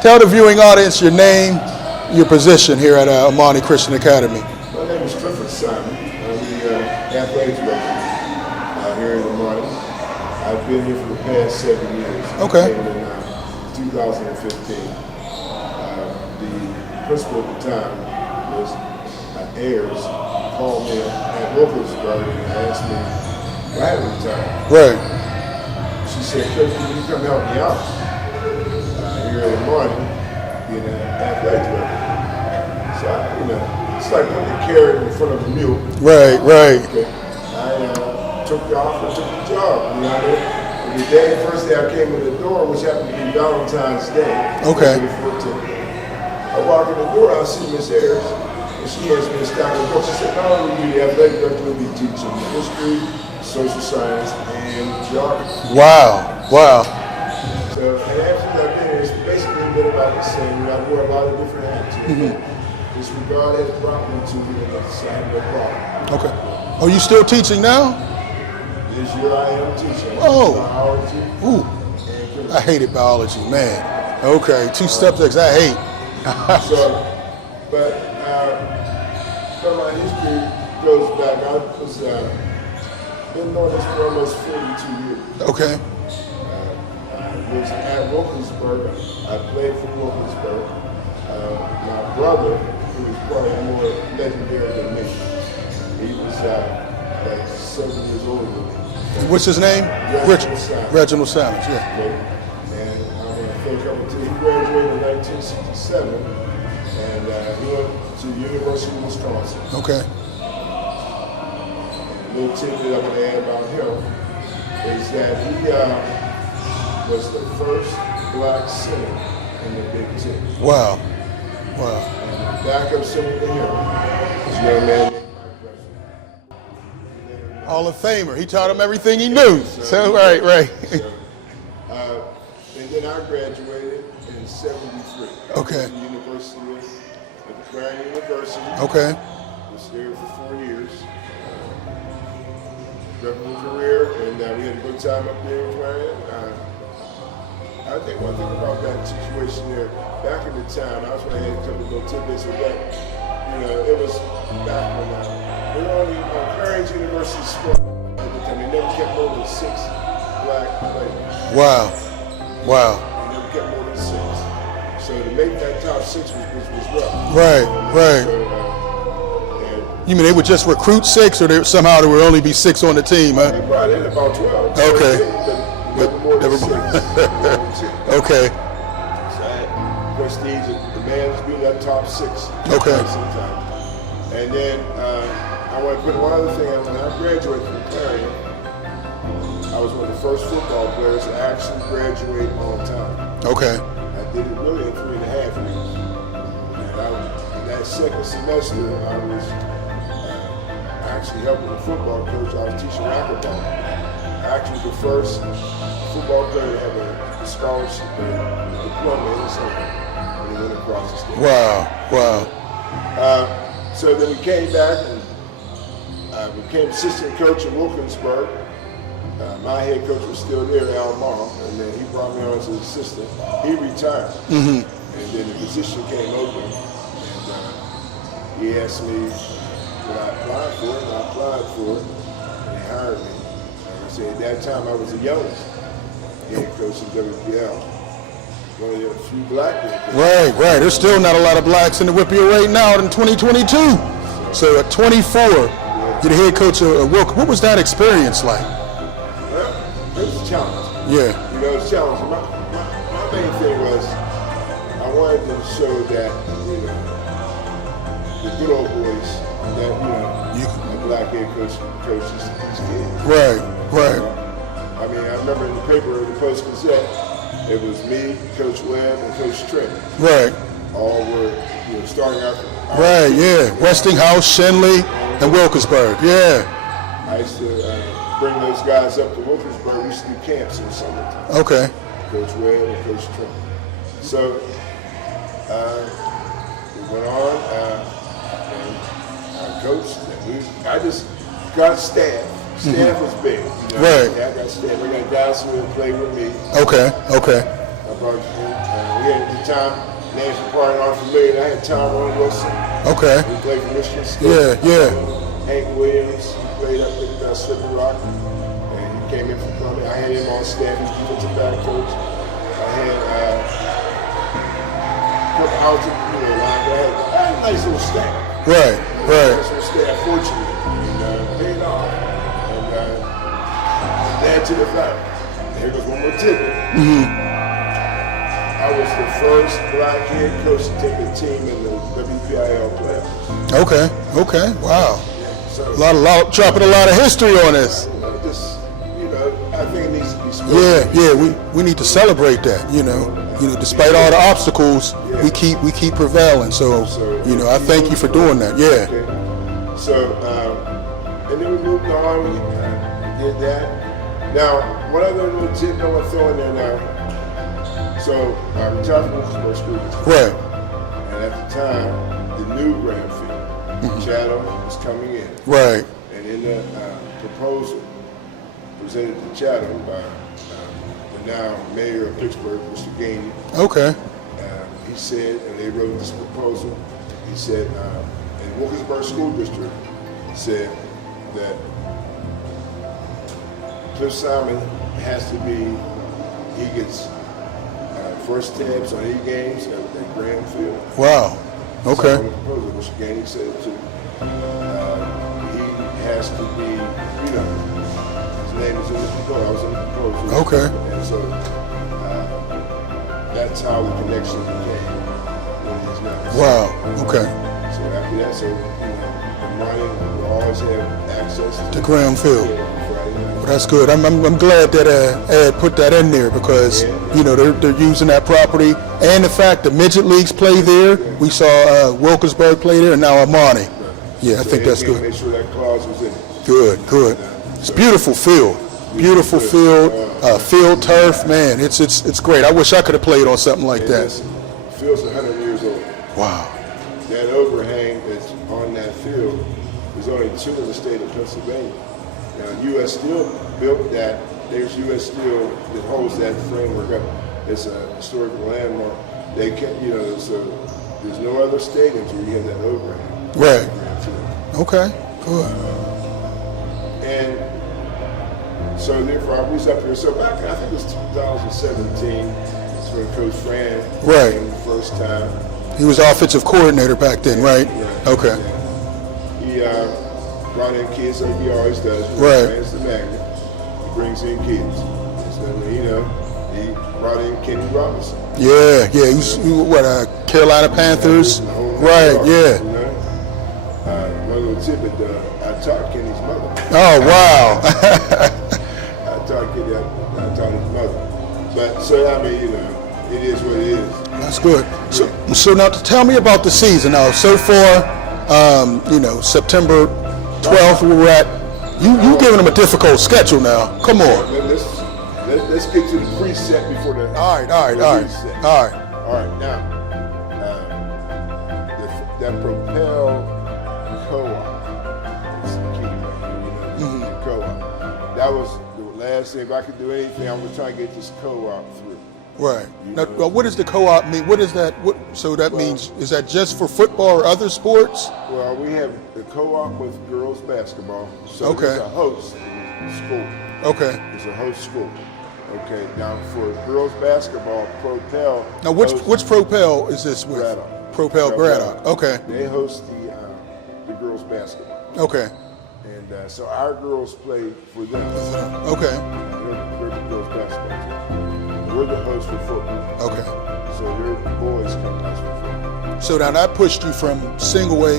Tell the viewing audience your name, your position here at Imani Christian Academy. My name is Simon. I'm the athletic director here in Imani. I've been here for the past 7 years. Okay. I came in 2015. The principal at the time was Ayers. Called me at Wilkinsburg and asked me if I had any time. Right. She said, "Coach, can you come help me out here at Imani, being an athletic director?" So it's like putting a carrot in front of a mule. Right. Okay. I took the offer, took the job. And the first day I came in the door, which happened to be Valentine's Day. Okay. February 14th. I walk in the door, I see Miss Ayers, and she has me a stack of books. She said, "Not only will you be athletic director, will be teaching history, social science, and geography." Wow. So, and after I've been here, it's basically been about the same. I wore a lot of different hats. Just what God has brought me to me and decided to apply. Okay. Are you still teaching now? This year I am teaching. Oh. Biology. Ooh. I hated biology, man. Okay. 2 subjects I hate. But my history goes back. I was been doing this for almost 42 years. Okay. I was at Wilkinsburg. I played for Wilkinsburg. My brother, who was probably more legendary than me, he was like 7 years older than me. What's his name? Reginald Simons, yeah. Okay. And I'm going to think up until he graduated in 1967, and he went to the University of Wisconsin. Okay. And a little tidbit I'm going to add about him is that he was the first black center in the Big Ten. Wow. And the backup center to him was a young man named Imani Christian. Hall of Famer. He taught him everything he knew. So right. And then I graduated in '73. Okay. At the Clarion University. Okay. Was there for 4 years. Revenue career, and we had a good time up there in Clarion. I think one thing about that situation there, back in the time, I was when I had a couple of little tidbits with that. It was back when they were only Clarion's University sport at the time. They never kept more than 6 black players. Wow. They never kept more than 6. So to make that top 6 was rough. Right. So, You mean they would just recruit 6, or somehow there would only be 6 on the team, huh? they brought in about 12. Okay. Never more than 6. Okay. So I had prestige the man's being that top 6. Okay. Sometimes. And then I want to put one other thing. When I graduated from Clarion, I was one of the first football players to actually graduate on time. Okay. I did it really in 3.5 years. And in that second semester, I was actually helping the football coach. I was teaching racquetball. Actually, the first football player to have a scholarship and a diploma in the summer when he went across the state. Wow. So then we came back and I became assistant coach in Wilkinsburg. My head coach was still there, Al Morrow, and then he brought me on as an assistant. He retired, and then the position came open, and he asked me what I applied for, and I applied for it, and they hired me. Like I said, at that time I was the youngest head coach in WPL. One of the few black people. Right. There's still not a lot of blacks in the WPL right now in 2022. So at 24, you're the head coach of Wilk. What was that experience like? Well, it was a challenge. Yeah. It was a challenge. My main thing was I wanted to show that, the good old boys that, a black head coach coaches these kids. Right. I mean, I remember in the paper, the Post-Gazette, it was me, Coach Webb, and Coach Trent. Right. All were, starting out. Right, yeah. Westinghouse, Shenley, and Wilkinsburg, yeah. I used to bring those guys up to Wilkinsburg. We used to do camps in the summertime. Okay. Coach Webb and Coach Trent. So we went on, and I coached, and I just got staff. Staff was big. Right. I got staff. I got guys who would play with me. Okay. I brought, we again, at the time, names were probably not familiar. I had Tyrone Wilson. Okay. He played for Michigan State. Yeah. Hank Williams, he played up at Slippery Rock. And he came in from Columbia. I had him on staff as defensive back coach. I had I was line, but I had a nice little staff. Right. Nice little staff, fortunately. And paid off. And add to the fact. Here goes one more tidbit. I was the first black head coach to take a team in the WPIL playoffs. Okay. Wow. Yeah, so, Dropping a lot of history on this. I think it needs to be spoken. Yeah. We need to celebrate that. Despite all the obstacles, we keep prevailing. So I thank you for doing that. Yeah. Okay. So, and then we moved on. We did that. Now, one other little tidbit I want to throw in there now. So I retired from Wilkesboro School District. Right. And at the time, the new Grand Field, Chatham, was coming in. Right. And in the proposal presented to Chatham by the now mayor of Pittsburgh, Mr. Gainey. Okay. He said, and they wrote this proposal, he said, in Wilkesboro School District, said that Cliff Simon has to be, he gets first tabs on 8 games at Grand Field. Wow. Okay. So on the proposal, Mr. Gainey said too. He has to be, his name is in the proposal. I was in the proposal. Okay. And so that's how the connection became when he's not. Wow. Okay. So after that, Imani will always have access To Grand Field. Friday night. Well, that's good. I'm glad that Ed put that in there because they're using that property and the fact the midget leagues play there. We saw Wilkesboro play there and now Imani. Yeah, I think that's good. Make sure that clause was in it. Good. It's beautiful field. Beautiful field. Field turf, man. It's great. I wish I could have played on something like And that. this field's 100 years old. Wow. That overhang that's on that field is only 2 in the state of Pennsylvania. Now, U.S. Steel built that. There's U.S. Steel that holds that framework up. It's a historical landmark. They can't, so there's no other stadium where you have that overhang. Right. Okay. Good. And so therefore, I was up here. So back, I think it was 2017. That's when Coach Fran came the first time. He was offensive coordinator back then, right? Okay. He brought in kids like he always does. Right. Fran's the magnet. He brings in kids. So, he brought in Kenny Robinson. Yeah. He was Carolina Panthers. Right. Yeah. One little tidbit. I taught Kenny's mother. Oh wow. I taught his mother. But so it is what it is. That's good. So now tell me about the season. Now, so far, September 12th, we're at. You giving them a difficult schedule now. Come on. Let's get to the preset before the. All right. Now, that Propel Co-op is the key right here. The co-op. That was the last thing. If I could do anything, I'm gonna try to get this co-op through. Right. Now, what does the co-op mean? What is that? So that means, is that just for football or other sports? Well, we have the co-op with girls basketball. So Okay. It's a host school. Okay. It's a host school. Okay. Now for girls basketball, Propel. Now, which Propel is this with? Braddock. Propel Braddock. Okay. They host the girls basketball. Okay. And so our girls play for them. Okay. We're the girls basketball team. We're the host for football. Okay. So their boys come to us for football. So now that pushed you from single A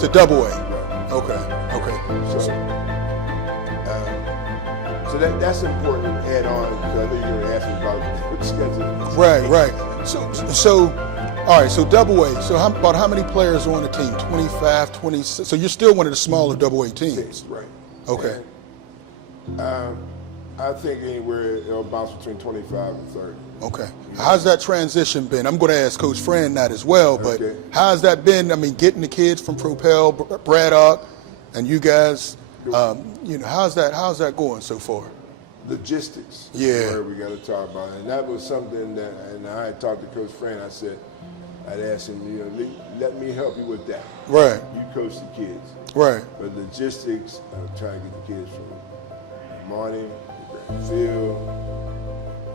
to double A. Right. Okay. So that's important to add on because I know you're going to ask me about the schedule. Right. So all right. So double A. So about how many players are on the team? 25, 26. So you're still one of the smaller double A teams. Right. Okay. And, I think anywhere it'll bounce between 25 and 30. Okay. How's that transition been? I'm going to ask Coach Fran that as well, but Okay. how's that been? I mean, getting the kids from Propel, Braddock, and you guys, how's that going so far? logistics. Yeah. Where we got to talk about it. And that was something that, and I had talked to Coach Fran. I said, I'd asked him, let me help you with that. Right. You coach the kids. Right. But logistics, I'm trying to get the kids from morning, field,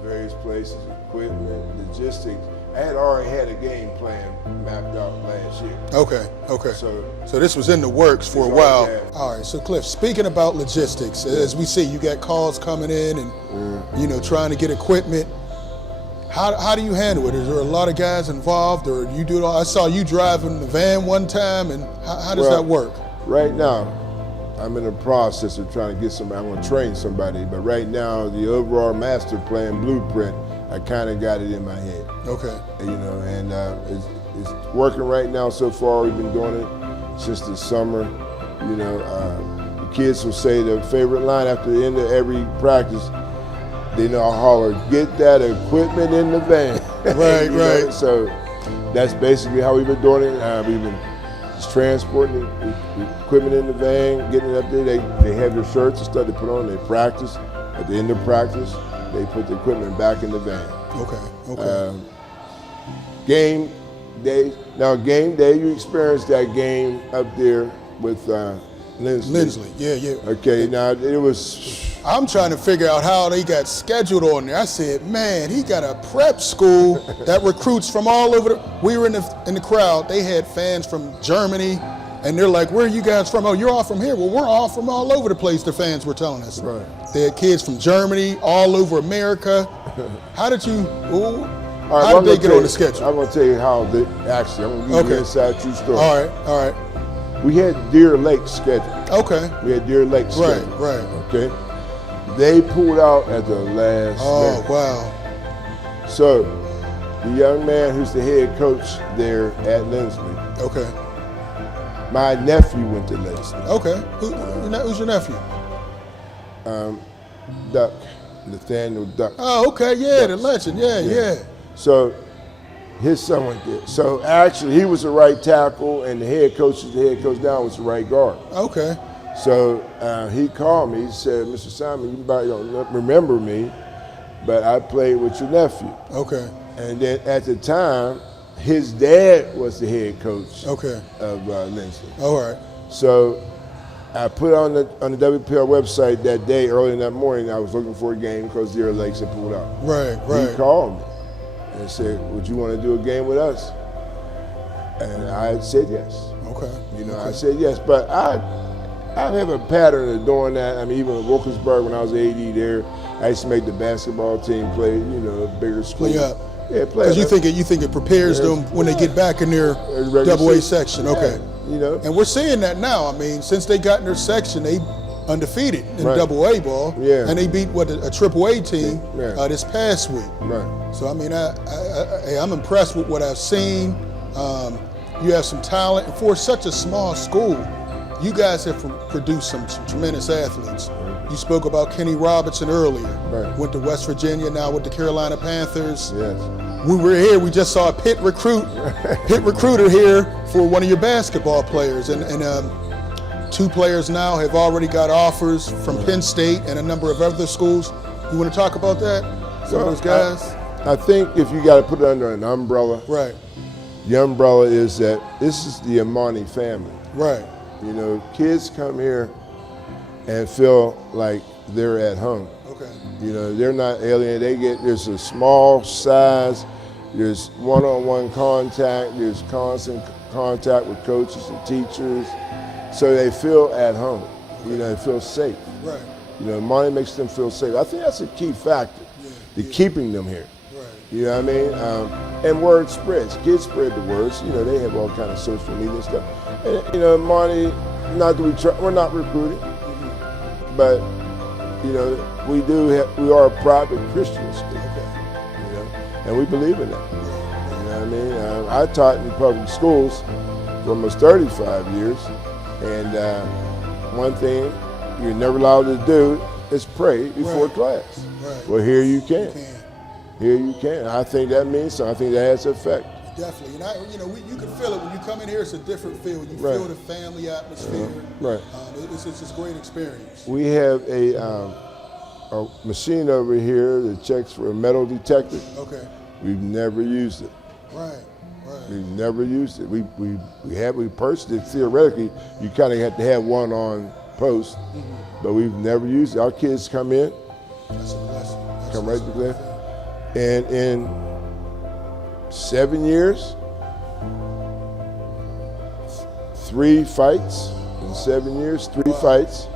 various places, equipment, logistics. I had already had a game plan mapped out last year. Okay, okay. So this was in the works for a while. Yeah. All right, so Cliff, speaking about logistics, as we see, you got calls coming in and, trying to get equipment. How do you handle it? Is there a lot of guys involved, or you do it all? I saw you driving the van one time, and how does that work? Right now, I'm in the process of trying to get somebody. I'm going to train somebody, but right now, the overall master plan blueprint, I kind of got it in my head. Okay. And it's working right now so far. We've been doing it since the summer. The kids will say their favorite line after the end of every practice. They know I holler, get that equipment in the van. Right, right. So that's basically how we've been doing it. We've been just transporting the equipment in the van, getting it up there. They have their shirts and stuff they put on. They practice. At the end of practice, they put the equipment back in the van. Okay. Game day. Now, game day, you experienced that game up there with Lindsley. Yeah. Okay, now it was. I'm trying to figure out how they got scheduled on there. I said, man, he got a prep school that recruits from all over. We were in the crowd. They had fans from Germany, and they're like, where are you guys from? Oh, you're all from here. Well, we're all from all over the place, the fans were telling us. Right. They had kids from Germany, all over America. How did you, How did they get on the schedule? I'm going to tell you how actually, I'm going to give you an inside true story. All right. We had Deer Lake scheduled. Okay. We had Deer Lake scheduled. Right. Okay. They pulled out at the last minute. Wow. So, the young man who's the head coach there at Lindsley. Okay. My nephew went to Lindsley. Okay. Who's your nephew? Duck. Nathaniel Duck. Oh, okay. Yeah, the legend. Yeah. So, his son went there. So, actually, he was the right tackle, and the head coach down was the right guard. Okay. So he called me. He said, "Mr. Simon, you probably don't remember me, but I played with your nephew." Okay. And then at the time, his dad was the head coach of Lindsley. All right. So I put on the WPL website that day, early in that morning. I was looking for a game because Deer Lakes had pulled out. Right. He called me and said, "Would you want to do a game with us?" And I said yes. Okay. I said yes, but I have a pattern of doing that. I mean, even in Wilkinsburg, when I was AD there, I used to make the basketball team play, bigger school. Play up. Yeah, play up. Because you think it prepares them when they get back in their AA section. Okay. And we're seeing that now. I mean, since they got in their section, they undefeated in AA ball. Yeah. And they beat a AAA team this past week. Right. So, I mean, I'm impressed with what I've seen. You have some talent. And for such a small school, you guys have produced some tremendous athletes. You spoke about Kenny Robinson earlier. Right. Went to West Virginia, now with the Carolina Panthers. Yes. We were here, we just saw a Pitt recruiter here for one of your basketball players. And 2 players now have already got offers from Penn State and a number of other schools. You want to talk about that? Some of those guys? I think if you got to put it under an umbrella. Right. The umbrella is that this is the Imani family. Right. Kids come here and feel like they're at home. Okay. They're not alien. There's a small size, there's one-on-one contact, there's constant contact with coaches and teachers, so they feel at home. They feel safe. Right. Money makes them feel safe. I think that's a key factor to keeping them here. Right. You know what I mean? And word spreads. Kids spread the words. They have all kind of social media stuff. And, money, not that we're not recruiting, but, we are a private Christian school, and we believe in that. You know what I mean? I taught in public schools for almost 35 years, and one thing you're never allowed to do is pray before class. Right. Well, here you can. Here you can. I think that means something. I think that has effect. Definitely, and you can feel it when you come in here. It's a different feel. You feel the family atmosphere. Right. It's a great experience. We have a machine over here that checks for a metal detector. Okay. We've never used it. Right. Right. We've never used it. We purchased it theoretically. You kind of have to have one on post, but we've never used it. Our kids come in, That's a blessing. come right to there, and in 7 years, 3 fights. In 7 years, 3 fights,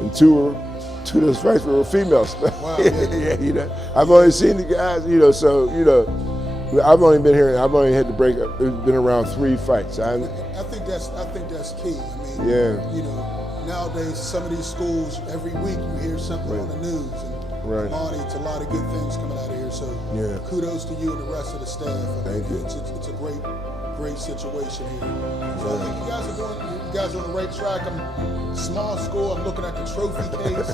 and two of those fights were females. Wow, yeah, you know, I've only seen the guys, you know, so you know, I've only been here. I've only had to break up. It's been around 3 fights. I think that's key. I mean, Yeah. you know, nowadays some of these schools, every week you hear something on the news, and Right. Imani, it's a lot of good things coming out of here. So Yeah. kudos to you and the rest of the staff. I mean, Thank you. It's a great situation here. So I think you guys are on the right track. I'm small school. I'm looking at the trophy case.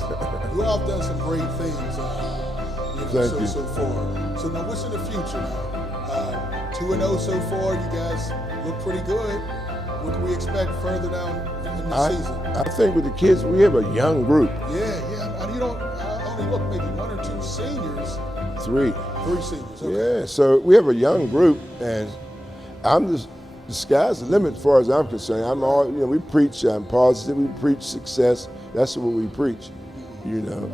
You all have done some great things. Thank you. So far. So now, what's in the future now? 2-0 so far. You guys look pretty good. What can we expect further down in the season? I think with the kids, we have a young group. Yeah. And I only look maybe 1 or 2 seniors. 3. 3 seniors. Okay. Yeah, so we have a young group, and the sky's the limit as far as I'm concerned. We preach positive, we preach success. That's what we preach, you know.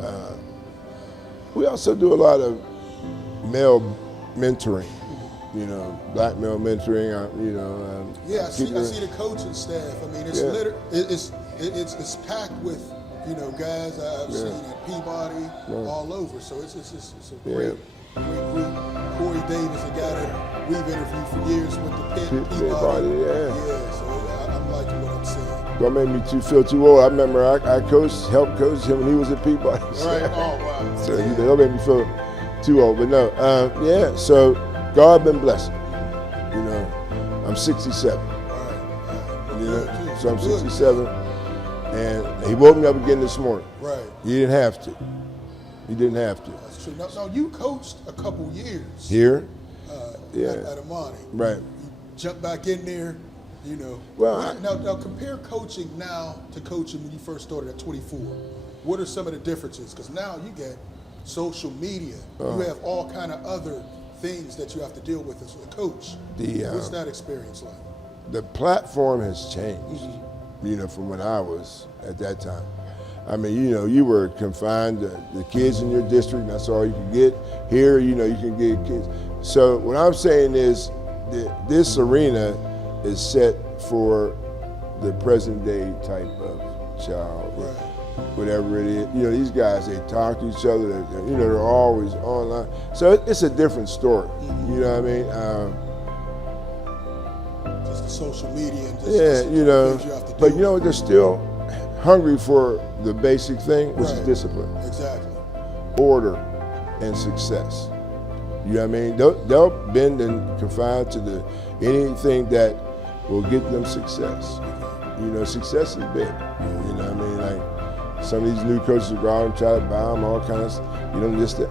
We also do a lot of male mentoring, you know, black male mentoring, you know. Yeah, I see the coaching staff. I mean, it's packed with, you know, guys I've seen at Peabody all over. So it's a great group. Corey Davis, a guy that we've interviewed for years with the Peabody. Yeah. So I'm liking what I'm seeing. Don't make me feel too old. I remember I helped coach him when he was at Peabody. Right. Oh wow. So don't make me feel too old. But no, so God been blessing. You know, I'm 67. All right. You know, so I'm 67, and he woke me up again this morning. Right. He didn't have to. He didn't have to. That's true. Now you coached a couple years Here? at Imani. Right. You jump back in there, you know. Well, now compare coaching now to coaching when you first started at 24. What are some of the differences? Because now you get social media. You have all kind of other things that you have to deal with as a coach. What's that experience like? The platform has changed, you know, from when I was at that time. I mean, you know, you were confined to the kids in your district, and that's all you could get. Here, you know, you can get kids. So what I'm saying is that this arena is set for the present day type of child, whatever it is. You know, these guys, they talk to each other, they're always online. So it's a different story, you know what I mean? Just the social media and just you know, things you have to do. but you know, they're still hungry for the basic thing, which is discipline. Exactly. Order and success. You know what I mean? They'll bend and confine to anything that will get them success. You know, success is big. You know what I mean? Like some of these new coaches will go out and try to buy them all kinds of, you know, just that.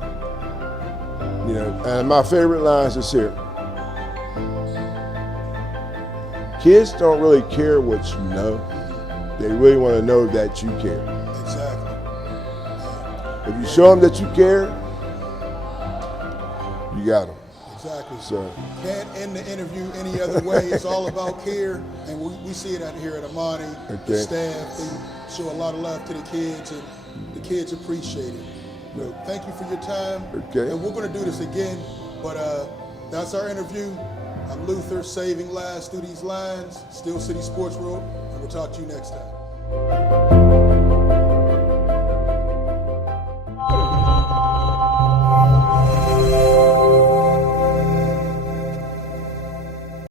You know, and my favorite lines is here. Kids don't really care what you know. They really want to know that you care. Exactly. If you show them that you care, you got them. Exactly. So Can't end the interview any other way. It's all about care, and we see it out here at Imani. The staff, they show a lot of love to the kids, and the kids appreciate it. You know, thank you for your time. And we're going to do this again, but that's our interview. I'm Luther, saving lives through these lines. Steel City Sports World, and we'll talk to you next time.